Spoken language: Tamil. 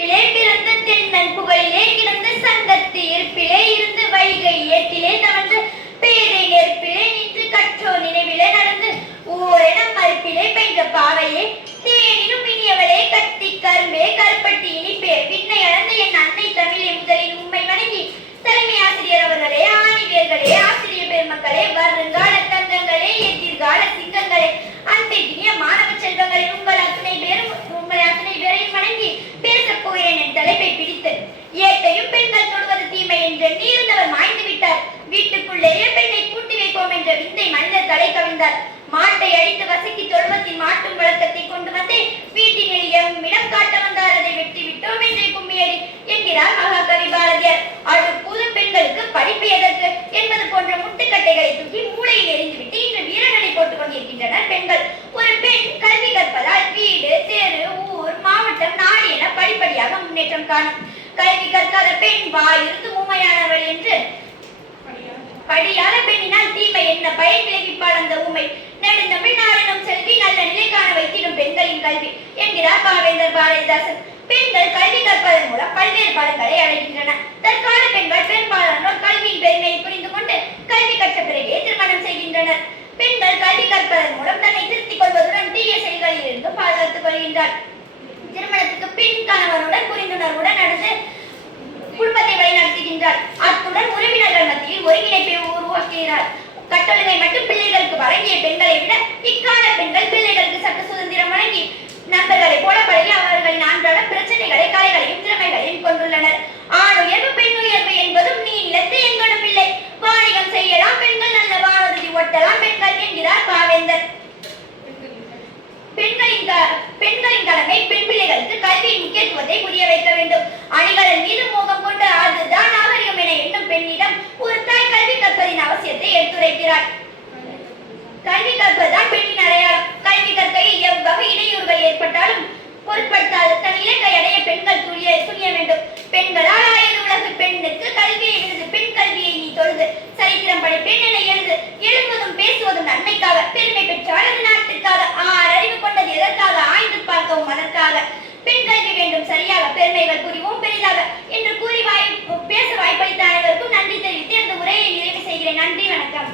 கற்பிலே பிறந்த தென்னன் புகழிலே கிடந்த சங்கத்து இருப்பிலே இருந்து வைகை ஏட்டிலே தவழ்ந்து பேதை நெருப்பிலே நின்று கற்றோ நினைவிலே நடந்து ஓரெனம் மறுப்பிலே பெய்த பாவையே தேனினும் இனியவளே கத்தி கரும்பே கருப்பட்டி இனிப்பே விண்ணை அளந்த என் அன்னை தமிழை முதலில் உண்மை வணங்கி தலைமை ஆசிரியர் அவர்களே, ஆணிவேர்களே, ஆசிரியர் பெருமக்களே, வருங்கால தங்கங்களே, எதிர்கால சிங்கங்களே, அன்பிற்கினிய மாணவ செல்வங்களே, உங்களை அத்தனை பேரையும் வணங்கி பேசப் போகிறேன். என் தலைப்பை பிடித்து ஏட்டையும் பெண்கள் தொடுவது தீமை என்று நீர்ந்தவர் மாய்ந்து விட்டார். வீட்டுக்குள்ளேயே பெண்ணை பூட்டி வைப்போம் என்ற விந்தை மனிதர் தலை கவிழ்ந்தார். மாட்டை அடித்து வசக்கி தொழுவத்தில் மாட்டும் வழக்கத்தை கொண்டு வந்து வீட்டினில் எம்மிடம் காட்ட வந்தார். அதை வெட்டி விட்டோம் என்றே கும்மியடி என்கிறார் மகாகவி பாரதியார். அடுப்பூது பெண்களுக்கு படிப்பு எதற்கு என்பது போன்ற முட்டுக்கட்டைகளை தூக்கி மூளையில் எரிந்துவிட்டு இன்று வீரர்களை போட்டுக் கொண்டிருக்கின்றனர் பெண்கள். ஒரு பெண் கல்வி கற்பதால் வீடு, தெரு, ஊர், மாவட்டம், நாடு என படிப்படியாக முன்னேற்றம் காணும். கல்வி கற்காத பெண் வாயிருந்து ஊமையானவள் என்று படியாத பெண்ணினால் தீமை என்ன பயன் விளைவிப்பாள் அந்த ஊமை. நெடுந்தமிழ் நாடெனும் செல்வி நல்ல நிலை காண வைத்திடும் பெண்களின் கல்வி என்கிறார் பாவேந்தர் பாரதிதாசன். பெண்கள் கல்வி கற்பதன் மூலம் பல்வேறு பலன்களை அடைகின்றன. தற்கால பெண்கள் பெரும்பாலானோர் கல்வியின் பெருமையை புரிந்து கொண்டு கல்வி கற்ற பிறகே திருமணம் செய்கின்றனர். பெண்கள் கல்வி கற்பதன் மூலம் தன்னை திருத்திக் கொள்வதுடன் தீய செயல்களில் இருந்து பாதுகாத்துக் கொள்கின்றார். திருமணத்துக்கு பின் கணவனுடன் புரிந்துணர்வுடன் நடந்து குடும்பத்தை வழிநடத்துகின்றார். அத்துடன் உறவினர்கள் மத்தியில் ஒருங்கிணைப்பை உருவாக்குகிறார். கட்டொழுங்கை மட்டும் பிள்ளைகளுக்கு வழங்கிய பெண்களை விட இக்கால பெண்கள் பிள்ளைகளுக்கு சட்ட சுதந்திரம் வழங்கி நண்பர்களை போல பழகி அவர்களின் அன்றாட பிரச்சனைகளை, கலைகளையும் திறமைகளையும் கொண்டுள்ளனர். ஆண் உயர்வு பெண் உயர்வு என்பதும் நீ நிலத்து எங்கனும் இல்லை. வாணிகம் செய்யலாம் பெண்கள், நல்ல வானூர்தி ஓட்டலாம் பெண்கள் என்கிறார் பாவேந்தர். பெண்களின் கடமை பெண் பிள்ளைகளுக்கு கல்வியின் முக்கியத்துவத்தை புரிய வைக்க வேண்டும். அணிகளின் மீது மோகம் கொண்டு அதுதான் நாகரிகம் என எண்ணும் பெண்ணிடம் ஒரு தாய் கல்வி கற்பதின் அவசியத்தை எடுத்துரைக்கிறார். கல்வி கற்பதுதான் பெண்ணின் அடையாளம். கல்வி கற்கையில் எவ்வகை இடையூறுகள் ஏற்பட்டாலும் பொருட்படுத்தாது தன் இலக்கை அடைய பெண்கள் துணிய வேண்டும். பெண்களால் ஆயுத உலகு பெண்ணுக்கு கல்வியை விருது. பெண் கல்வியை நீ தொழுது சரித்திரம் படை பெண் என எழுது. எழுதுவதும் பேசுவதும் நன்மைக்காக, பெருமை பெற்றால் அது நாட்டுக்காக. அறிவு கொண்டது எதற்காக? ஆய்ந்து பார்க்கவும் அதற்காக. பெண் கல்வி வேண்டும் சரியாக, பெருமைகள் புரிவோம் பெரிதாக என்று கூறி பேச வாய்ப்பளித்த அனைவருக்கும் நன்றி தெரிவித்து எனது உரையை நிறைவு செய்கிறேன். நன்றி, வணக்கம்.